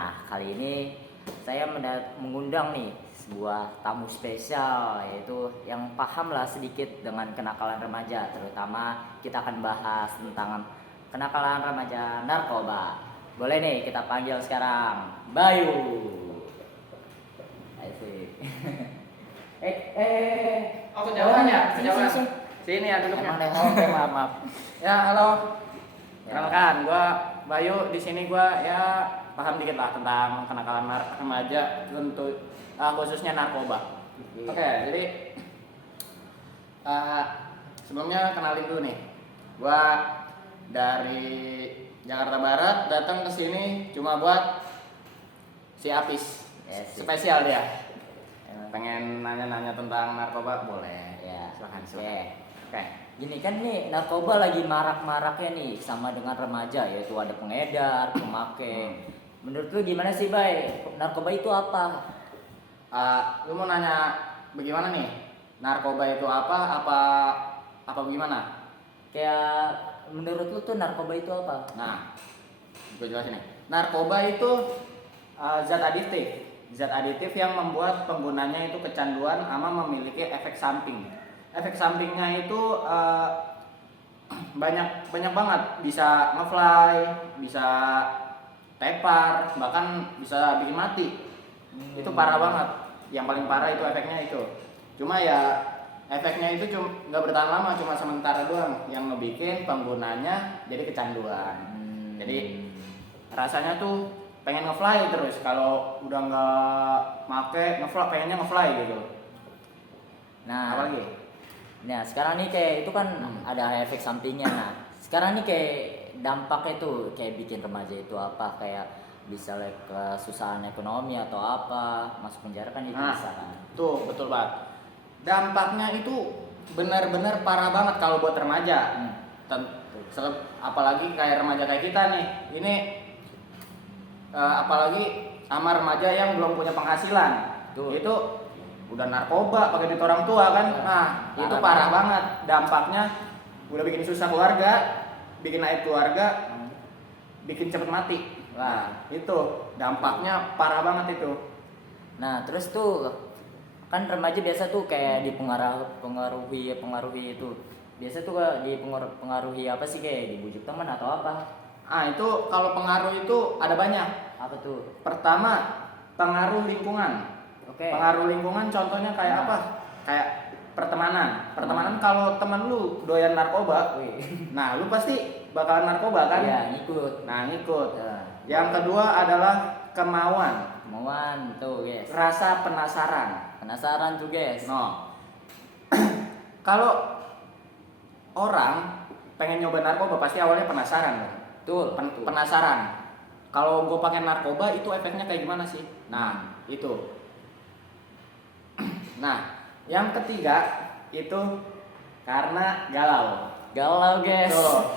Nah, kali ini saya mengundang nih sebuah tamu spesial, yaitu yang paham lah sedikit dengan kenakalan remaja. Terutama kita akan bahas tentang kenakalan remaja narkoba. Boleh nih kita panggil sekarang Bayu. Asik. Oh, kejauhan ya? Kejauhan. Sini. Sini ya duduknya. Emang deh, oke, maaf. Ya, halo. Ya. Kenalkan, gua Bayu. Di sini gua ya paham dikit lah tentang kenakalan remaja, tentu khususnya narkoba. Iya. Oke, jadi sebelumnya kenalin dulu nih. Gua dari Jakarta Barat datang ke sini cuma buat si Apis. Yes. Spesial dia. Pengen nanya-nanya tentang narkoba boleh. Ya. Silakan. Oke. Gini kan nih, narkoba lagi marak-maraknya nih sama dengan remaja, yaitu ada pengedar, pemakai. Menurut lu gimana sih, Bay? Narkoba itu apa? Lu mau nanya bagaimana nih? Narkoba itu apa bagaimana? Kayak menurut lu tuh narkoba itu apa? Nah, gue jelasin nih. Narkoba itu zat adiktif. Zat adiktif yang membuat penggunanya itu kecanduan sama memiliki efek samping. Efek sampingnya itu banyak banget. Bisa ngefly, bisa tepar, bahkan bisa bikin mati. Itu parah banget. Yang paling parah itu efeknya itu. Cuma ya efeknya itu nggak bertahan lama, cuma sementara doang. Yang ngebikin penggunanya jadi kecanduan. Jadi rasanya tuh pengen ngefly terus. Kalau udah nggak make ngefly, pengennya ngefly gitu. Nah, Apalagi? Nah, sekarang nih kayak itu kan ada efek sampingnya. Nah, sekarang nih kayak dampaknya tuh kayak bikin remaja itu apa? Kayak bisa kesusahan ekonomi atau apa, masuk penjara kan itu bisa kan. Tuh betul banget. Dampaknya itu benar-benar parah banget kalau buat remaja. Apalagi kayak remaja kayak kita nih. Ini apalagi sama remaja yang belum punya penghasilan. Tuh. Itu udah narkoba pakai duit orang tua kan. Nah, itu parah banget. Dampaknya udah bikin susah keluarga, bikin naik keluarga, bikin cepet mati. Nah, itu dampaknya parah banget itu. Nah, terus tuh kan remaja biasa tuh kayak dipengaruhi itu. Biasa tuh dipengaruhi apa sih, kayak dibujuk teman atau apa? Itu kalau pengaruh itu ada banyak. Apa tuh? Pertama, pengaruh lingkungan. Oke. Pengaruh lingkungan contohnya kayak apa? Kayak pertemanan. Pertemanan kalau teman lu doyan narkoba, nah lu pasti bakalan narkoba kan? Iya, ngikut. Nah, ngikut. Ya. Yang kedua adalah kemauan. Kemauan tuh, guys. Rasa penasaran. Penasaran tuh, guys. No. Kalau orang pengen nyoba narkoba pasti awalnya penasaran kan? Tuh, Penasaran. Kalau gue pakai narkoba itu efeknya kayak gimana sih? Nah, itu. Nah, yang ketiga itu karena galau. Galau, guys. Tuh.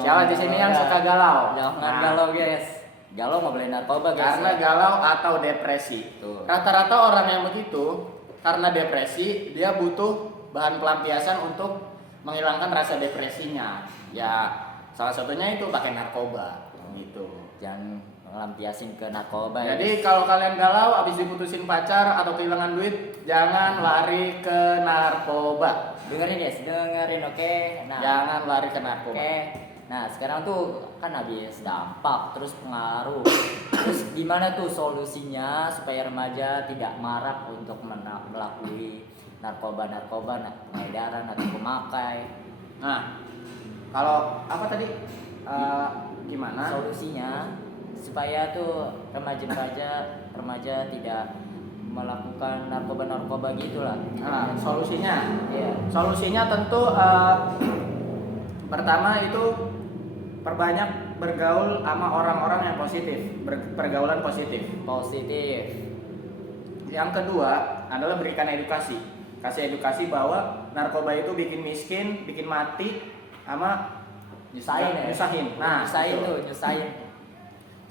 Siapa di sini yang suka galau? Jangan galau, guys. Galau nggak boleh narkoba, guys. Karena galau atau depresi. Tuh. Rata-rata orang yang begitu karena depresi dia butuh bahan pelampiasan untuk menghilangkan rasa depresinya. Ya, salah satunya itu pakai narkoba gitu. Jangan ngelampiasin ke narkoba. Jadi kalau kalian galau habis diputusin pacar atau kehilangan duit, jangan lari ke narkoba. Dengerin, guys, dengerin, oke? Nah, Jangan lari ke narkoba. oke. Nah, sekarang tuh kan habis dampak, terus pengaruh. Terus gimana tuh solusinya supaya remaja tidak marak untuk melakukan narkoba, pengedaran atau pemakai? Nah, kalau apa tadi? Gimana? Solusinya supaya tuh remaja tidak melakukan narkoba gitulah. Nah, solusinya. Iya. Solusinya tentu pertama itu perbanyak bergaul sama orang-orang yang positif, pergaulan positif. Yang kedua adalah berikan edukasi. Kasih edukasi bahwa narkoba itu bikin miskin, bikin mati, sama nyusahin. Nah, nyusahin.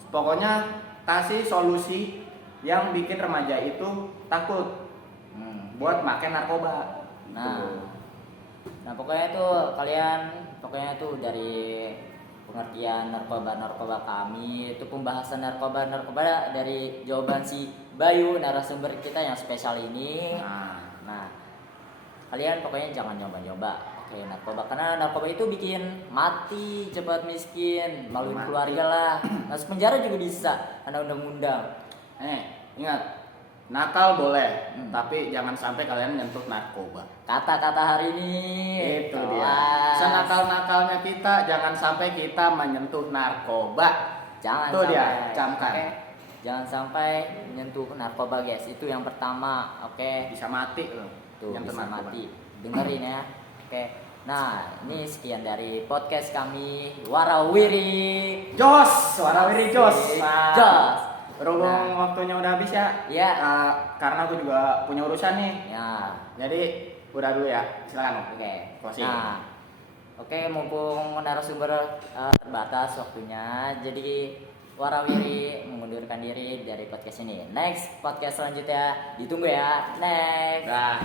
Pokoknya kasih solusi yang bikin remaja itu takut buat makan narkoba. Nah, pokoknya tuh kalian dari pengertian narkoba kami, itu pembahasan narkoba dari jawaban si Bayu, narasumber kita yang spesial ini. Nah, kalian pokoknya jangan nyoba-nyoba pakai narkoba, karena narkoba itu bikin mati, cepat miskin, maluin keluarga lah, masuk penjara juga bisa karena undang-undang. Ingat, nakal boleh, tapi jangan sampai kalian nyentuh narkoba. Kata-kata hari ini Itu dia. Senakal-nakalnya kita, jangan sampai kita menyentuh narkoba. Jangan Itu sampai, dia, camkan. oke? Jangan sampai menyentuh narkoba, guys. Itu yang pertama, oke? Bisa mati loh. Tuh, nyentuh bisa narkoba. mati. Dengerin ya. Oke. Nah, ini sekian dari podcast kami Warawiri. Jos, warawiri jos. Jos. Berhubung waktunya udah habis ya. Iya. Karena aku juga punya urusan nih. Ya. Jadi udah dulu ya. Silakan. Oke. Closing. Nah, oke, mumpung narasumber terbatas waktunya, jadi Warawiri mengundurkan diri dari podcast ini. Next podcast selanjutnya ditunggu ya. Next. Dah.